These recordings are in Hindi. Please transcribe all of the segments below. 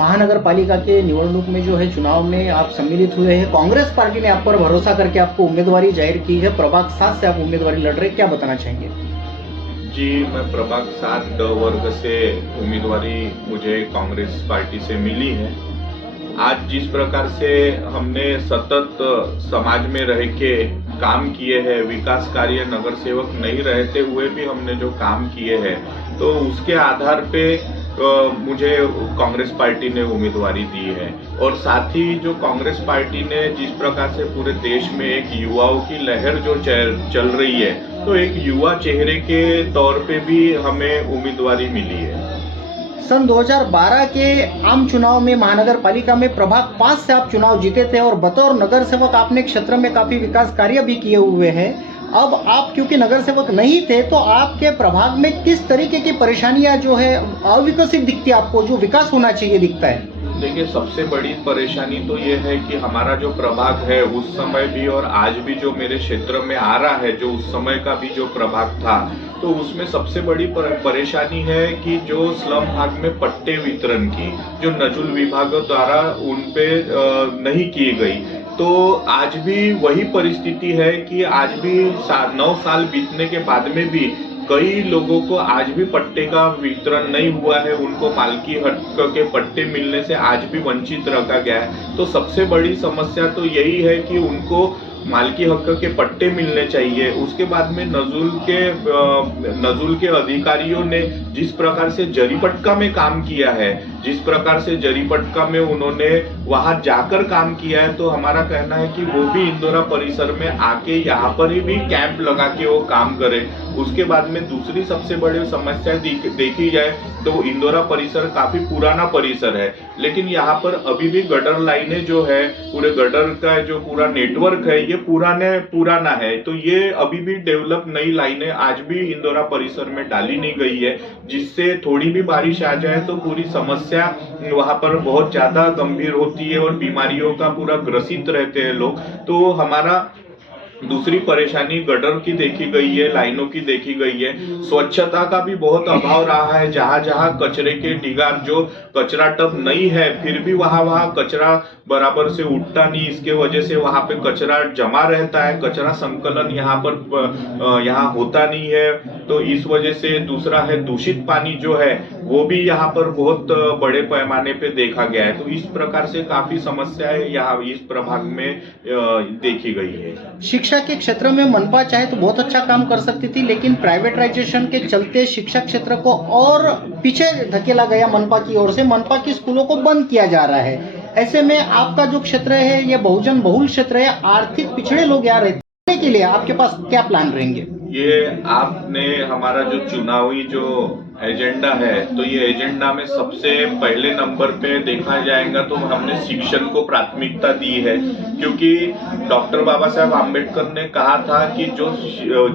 महानगर पालिका के निवडणूक में जो है चुनाव में आप सम्मिलित हुए हैं। कांग्रेस पार्टी ने आप पर भरोसा करके आपको उम्मीदवारी जाहिर की है। प्रभाग 7 से आप उम्मीदवारी लड़ रहे हैं, क्या बताना चाहेंगे? जी, मैं प्रभाग 7 ड वर्ग से उम्मीदवारी मुझे कांग्रेस पार्टी से मिली है। आज जिस प्रकार से हमने सतत समाज में रह के काम किए हैं, विकास कार्य नगर सेवक नहीं रहते हुए भी हमने जो काम किए हैं, तो उसके आधार पे मुझे कांग्रेस पार्टी ने उम्मीदवारी दी है। और साथ ही जो कांग्रेस पार्टी ने जिस प्रकार से पूरे देश में एक युवाओं की लहर जो चल रही है, तो एक युवा चेहरे के तौर पे भी हमें उम्मीदवारी मिली है। सन 2012 के आम चुनाव में महानगर पालिका में प्रभाग 5 से आप चुनाव जीते थे और बतौर नगर सेवक आपने क्षेत्र में काफी विकास कार्य भी किए हुए हैं। अब आप क्योंकि नगर सेवक नहीं थे, तो आपके प्रभाग में किस तरीके की परेशानियां जो है अविकसित दिखती है आपको, जो विकास होना चाहिए दिखता है? देखिए, सबसे बड़ी परेशानी तो ये है कि हमारा जो प्रभाग है उस समय भी और आज भी जो मेरे क्षेत्र में आ रहा है, जो उस समय का भी जो प्रभाग था, तो उसमें सबसे बड़ी परेशानी है कि जो स्लम भाग में पट्टे वितरण की जो नजुल विभाग द्वारा उन पे नहीं की गई, तो आज भी वही परिस्थिति है कि आज भी 9 साल बीतने के बाद में भी कई लोगों को आज भी पट्टे का वितरण नहीं हुआ है। उनको मालकी हक के पट्टे मिलने से आज भी वंचित रखा गया है। तो सबसे बड़ी समस्या तो यही है कि उनको मालकी हक के पट्टे मिलने चाहिए। उसके बाद में नजुल के अधिकारियों ने जिस प्रकार से जरीपटका में काम किया है, जिस प्रकार से जरीपटका में उन्होंने वहां जाकर काम किया है, तो हमारा कहना है कि वो भी इंदौरा परिसर में आके यहाँ पर ही भी कैंप लगा के वो काम करे। उसके बाद में दूसरी सबसे बड़ी समस्या देखी जाए तो इंदौरा परिसर काफी पुराना परिसर है, लेकिन यहाँ पर अभी भी गटर लाइनें जो है, पूरे गटर का जो पूरा नेटवर्क है, ये पुराना है। तो ये अभी भी डेवलप नई लाइनें आज भी इंदौरा परिसर में डाली नहीं गई है, जिससे थोड़ी भी बारिश आ जाए तो पूरी समस्या वहां पर बहुत ज्यादा गंभीर होती है और बीमारियों का पूरा ग्रसित रहते हैं लोग। तो हमारा दूसरी परेशानी गटर की देखी गई है, लाइनों की देखी गई है। स्वच्छता का भी बहुत अभाव रहा है। जहां जहां कचरे के ढिगार, जो कचरा टब नहीं है, फिर भी वहां कचरा बराबर से उठता नहीं। इसके वजह से वहां पे कचरा जमा रहता है, कचरा संकलन यहाँ होता नहीं है। तो इस वजह से दूसरा है दूषित पानी जो है, वो भी यहाँ पर बहुत बड़े पैमाने पे देखा गया है। तो इस प्रकार से काफी समस्याएं यहाँ इस प्रभाग में देखी गई है। शिक्षा के क्षेत्र में मनपा चाहे तो बहुत अच्छा काम कर सकती थी, लेकिन प्राइवेटाइजेशन के चलते शिक्षा क्षेत्र को और पीछे धकेला गया मनपा की ओर से। मनपा की स्कूलों को बंद किया जा रहा है। ऐसे में आपका जो क्षेत्र है ये बहुजन बहुल क्षेत्र है, आर्थिक पिछड़े लोग यहाँ रहने के लिए आपके पास क्या प्लान रहेंगे? ये आपने हमारा जो चुनावी जो एजेंडा है, तो ये एजेंडा में सबसे पहले नंबर पे देखा जाएगा तो हमने शिक्षण को प्राथमिकता दी है, क्योंकि डॉक्टर बाबा साहब आम्बेडकर ने कहा था कि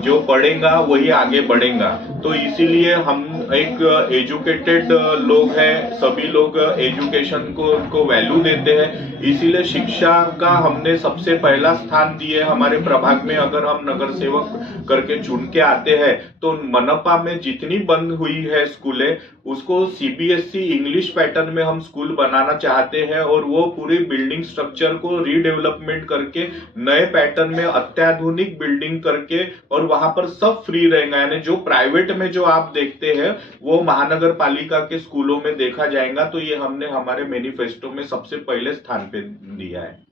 जो पढ़ेगा वही आगे बढ़ेगा। तो इसीलिए हम एक एजुकेटेड लोग हैं, सभी लोग एजुकेशन को वैल्यू देते हैं, इसीलिए शिक्षा का हमने सबसे पहला स्थान दिए। हमारे प्रभाग में अगर हम नगर सेवक करके चुन के आते हैं, तो मनपा में जितनी बंद हुई है स्कूलें, उसको सीबीएसई इंग्लिश पैटर्न में हम स्कूल बनाना चाहते हैं, और वो पूरी बिल्डिंग स्ट्रक्चर को रीडेवलपमेंट करके नए पैटर्न में अत्याधुनिक बिल्डिंग करके, और वहां पर सब फ्री रहेगा। यानी जो प्राइवेट में जो आप देखते हैं वो महानगर पालिका के स्कूलों में देखा जाएगा। तो ये हमने हमारे मैनिफेस्टो में सबसे पहले स्थान पे दिया है।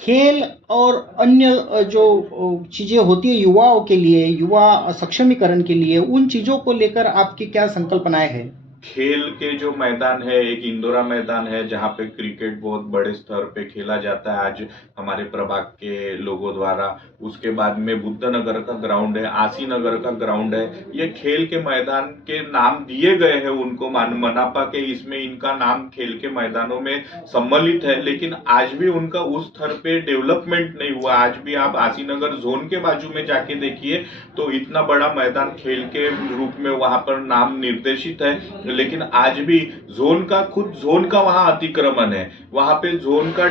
खेल और अन्य जो चीजें होती है युवाओं के लिए, युवा सक्षमीकरण के लिए, उन चीजों को लेकर आपकी क्या संकल्पनाएं हैं? खेल के जो मैदान है, एक इंदौरा मैदान है जहाँ पे क्रिकेट बहुत बड़े स्तर पे खेला जाता है आज हमारे प्रभाग के लोगों द्वारा। उसके बाद में बुद्ध नगर का ग्राउंड है, आसी नगर का ग्राउंड है। ये खेल के मैदान के नाम दिए गए हैं उनको, मनापा के इसमें इनका नाम खेल के मैदानों में सम्मिलित है, लेकिन आज भी उनका उस स्तर पे डेवलपमेंट नहीं हुआ। आज भी आप आसी नगर जोन के बाजू में जाके देखिए तो इतना बड़ा मैदान खेल के रूप में वहां पर नाम निर्देशित है, लेकिन आज भी जोन का वहां अतिक्रमण है। वहां पे जोन का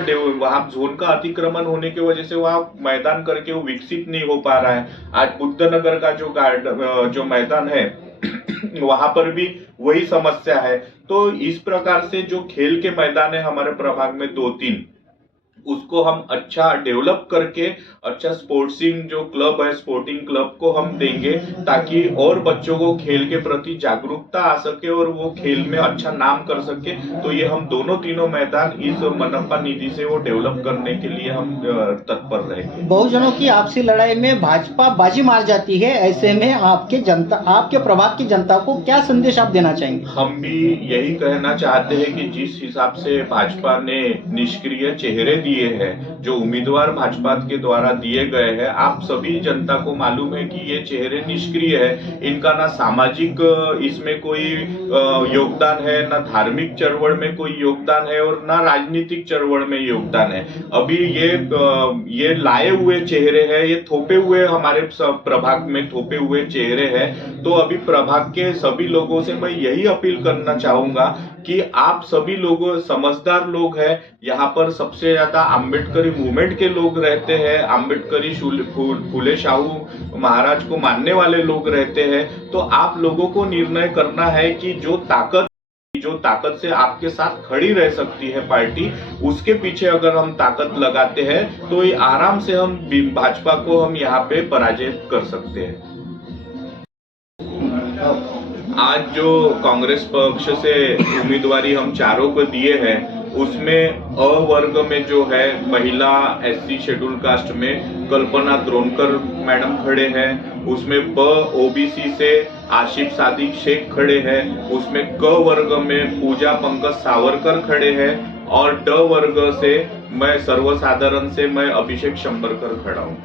अतिक्रमण होने की वजह से वहां मैदान करके वो विकसित नहीं हो पा रहा है। आज बुद्ध नगर का जो मैदान है वहां पर भी वही समस्या है। तो इस प्रकार से जो खेल के मैदान है हमारे प्रभाग में 2-3, उसको हम अच्छा डेवलप करके अच्छा स्पोर्ट्सिंग जो क्लब है, स्पोर्टिंग क्लब को हम देंगे, ताकि और बच्चों को खेल के प्रति जागरूकता आ सके और वो खेल में अच्छा नाम कर सके। तो ये हम तीनों मैदान इस मनपा निधि से वो डेवलप करने के लिए हम तत्पर रहेंगे। बहुजनों की आपसी लड़ाई में भाजपा बाजी मार जाती है, ऐसे में आपके प्रभाग की जनता को क्या संदेश आप देना चाहेंगे? हम भी यही कहना चाहते हैं कि जिस हिसाब से भाजपा ने निष्क्रिय चेहरे दिए हैं, जो उम्मीदवार भाजपा के द्वारा दिए गए हैं, आप सभी जनता को मालूम है कि ये चेहरे निष्क्रिय है, इनका ना सामाजिक इसमें कोई योगदान है, ना धार्मिक चळवळ में कोई योगदान है और ना राजनीतिक चळवळ में योगदान है। अभी ये लाए हुए चेहरे हैं, ये थोपे हुए हमारे प्रभाग में थोपे हुए चेहरे हैं। तो अभी प्रभाग के सभी लोगों से मैं यही अपील करना चाहूंगा कि आप सभी लोग समझदार लोग हैं, यहाँ पर सबसे ज्यादा आम्बेडकरी मूवमेंट के लोग रहते हैं, आम्बेडकरी फूले शाहू महाराज को मानने वाले लोग रहते हैं। तो आप लोगों को निर्णय करना है कि जो ताकत से आपके साथ खड़ी रह सकती है पार्टी, उसके पीछे अगर हम ताकत लगाते हैं तो ये आराम से हम भाजपा को हम यहाँ पे पराजित कर सकते हैं। आज जो कांग्रेस पक्ष से उम्मीदवारी हम चारों को दिए हैं, उसमें अ वर्ग में जो है महिला SC शेड्यूल कास्ट में कल्पना द्रोणकर मैडम खड़े हैं, उसमें ब OBC से आशिफ सादिक शेख खड़े हैं, उसमें क वर्ग में पूजा पंकज सावरकर खड़े हैं और ड वर्ग से मैं सर्वसाधारण से मैं अभिषेक शंबरकर खड़ा हूँ।